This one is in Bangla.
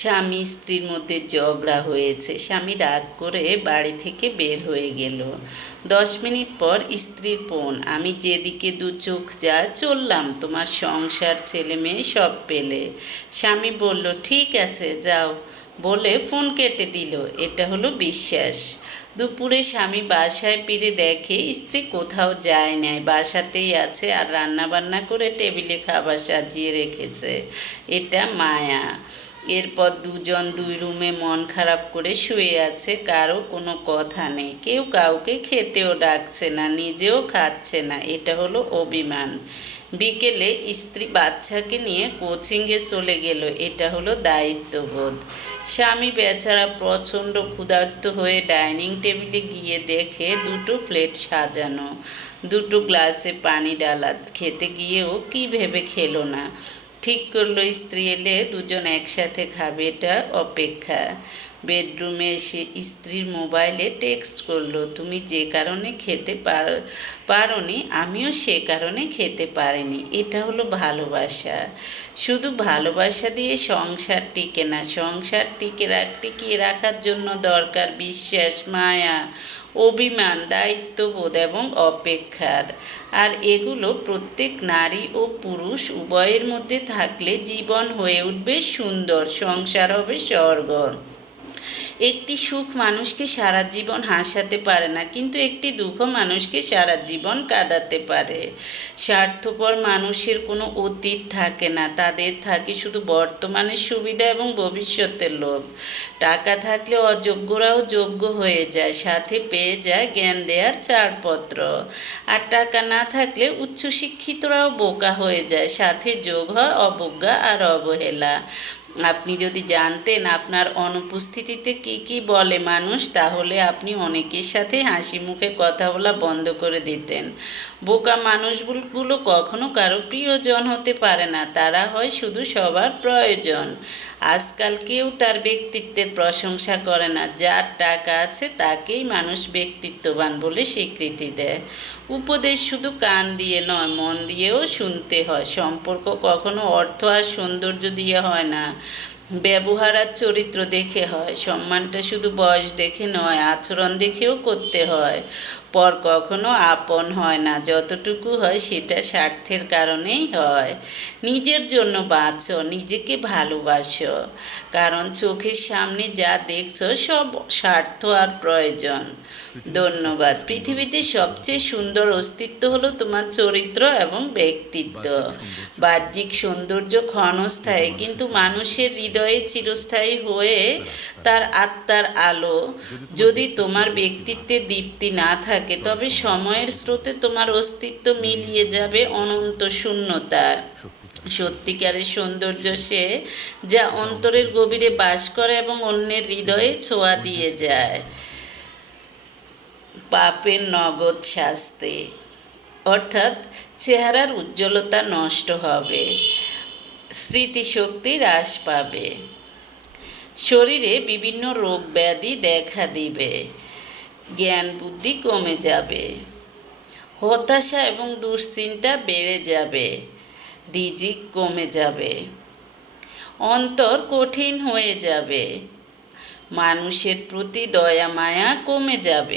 স্বামী স্ত্রীর মধ্যে ঝগড়া হয়েছে। স্বামী রাগ করে বাড়ি থেকে বের হয়ে গেল। দশ মিনিট পর স্ত্রীর বোন আমি যেদিকে দু চোখ যা চললাম, তোমার সংসার, ছেলে মেয়ে সব পেলে। স্বামী বলল, ঠিক আছে, যাও। বলে ফোন কেটে দিল। এটা হলো বিশ্বাস। দুপুরে স্বামী বাসায় ফিরে দেখে স্ত্রী কোথাও যায় নাই। বাসাতেই আছে আর রান্না বান্না করে টেবিলে খাবার সাজিয়ে রেখেছে। এটা মায়া। এরপর দুজন দুই রুমে মন খারাপ করে শুয়ে আছে। কারও কোনো কথা নেই। কেউ কাউকে খেতেও ডাকছে না, নিজেও খাচ্ছে না। এটা হলো অভিমান। বিকেলে স্ত্রী বাচ্চাকে নিয়ে কোচিংয়ে চলে গেল। এটা হলো দায়িত্ববোধ। স্বামী বেচারা প্রচণ্ড ক্ষুধার্ত হয়ে ডাইনিং টেবিলে গিয়ে দেখে দুটো প্লেট সাজানো। দুটো গ্লাসে পানি ডালা খেতে গিয়েও কি ভেবে খেলো না। ঠিক করল স্ত্রী এলে দুজন একসাথে খাবে এটা অপেক্ষা। বেডরুমে এসে স্ত্রীর মোবাইলে টেক্সট করল, তুমি যে কারণে খেতে পার, পারোনি, আমিও সে কারণে খেতে পারিনি। এটা হলো ভালোবাসা। শুধু ভালোবাসা দিয়ে সংসার টিকে না, সংসার টিকে রাখ টিকিয়ে রাখার জন্য দরকার? বিশ্বাস, মায়া, অভিমান, দায়িত্ববোধ এবং অপেক্ষার। আর এগুলো প্রত্যেক নারী ও পুরুষ উভয়ের মধ্যে থাকলে জীবন হয়ে উঠবে সুন্দর, সংসার হবে স্বর্গ। একটি সুখ মানুষকে সারা জীবন হাসাতে পারে না, কিন্তু একটি দুঃখ মানুষকে সারা জীবন কাঁদাতে পারে। স্বার্থপর মানুষের কোনো অতীত থাকে না, তাদের থাকে শুধু বর্তমানের সুবিধা এবং ভবিষ্যতের লোভ। টাকা থাকলে অযোগ্যরাও যোগ্য হয়ে যায়, সাথে পেয়ে যায় জ্ঞান দেওয়ার ছাড়পত্র। আর টাকা না থাকলে উচ্চশিক্ষিতরাও বোকা হয়ে যায়, সাথে যোগ হয় অবজ্ঞা আর অবহেলা। আপনি যদি জানতেন আপনার অনুপস্থিতিতে কি কি বলে মানুষ, তাহলে আপনি অনেকের সাথে হাসি মুখে কথা বলা বন্ধ করে দিতেন। বোকা মানুষগুলো কখনো কারও প্রিয়জন হতে পারে না, তারা হয় শুধু সবার প্রয়োজন। আজকাল কেউ তার ব্যক্তিত্বের প্রশংসা করে না, যার টাকা আছে তাকেই মানুষ ব্যক্তিত্ববান বলে স্বীকৃতি দেয়। উপদেশ শুধু কান দিয়ে নয়, মন দিয়েও শুনতে হয়। সম্পর্ক কখনো অর্থ আর সৌন্দর্য দিয়ে হয় না। ব্যবহার আর চরিত্র দেখে হয়। সম্মানটা শুধু বয়স দেখে নয়, আচরণ দেখেও করতে হয়। পর কখনো আপন হয় না যতটুকু হয় সেটা স্বার্থের কারণেই হয়। নিজের জন্য বাঁচো নিজেকে ভালোবাসো। কারণ চোখের সামনে যা দেখছ সব স্বার্থ আর প্রয়োজন। ধন্যবাদ। পৃথিবীতে সবচেয়ে সুন্দর অস্তিত্ব হলো তোমার চরিত্র এবং ব্যক্তিত্ব। বাহ্যিক সৌন্দর্য। ক্ষণস্থায়ী কিন্তু মানুষের হৃদয়ে চিরস্থায়ী হয়ে তার আত্মার আলো। যদি তোমার ব্যক্তিত্বে দীপ্তি না থাকে তবে সময়ের স্রোতে তোমার অস্তিত্ব মিলিয়ে যাবে অনন্ত শূন্যতা। সত্যিকারের সৌন্দর্য সে যা অন্তরের গভীরে বাস করে এবং অন্যের হৃদয়ে ছোঁয়া দিয়ে যায়। পাপের নগদ শাস্তি অর্থাৎ চেহারার উজ্জ্বলতা নষ্ট হবে স্মৃতিশক্তি হ্রাস পাবে। শরীরে বিভিন্ন রোগ ব্যাধি দেখা দিবে। জ্ঞান বুদ্ধি কমে যাবে। হতাশা এবং দুশ্চিন্তা বেড়ে যাবে। রিজিক কমে যাবে। অন্তর কঠিন হয়ে যাবে। মানুষের প্রতি দয়া, মায়া কমে যাবে।